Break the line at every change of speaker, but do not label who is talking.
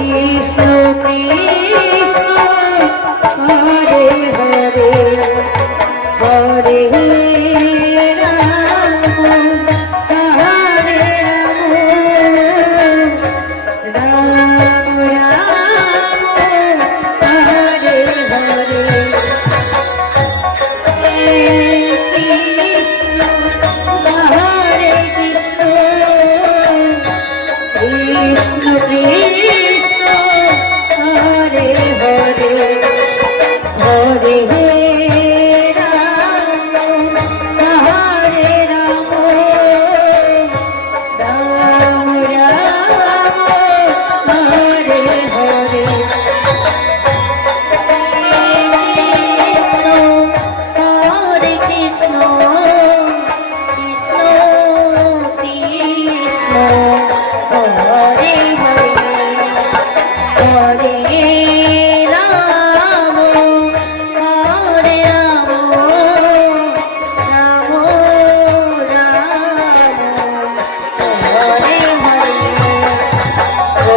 Krishna Krishna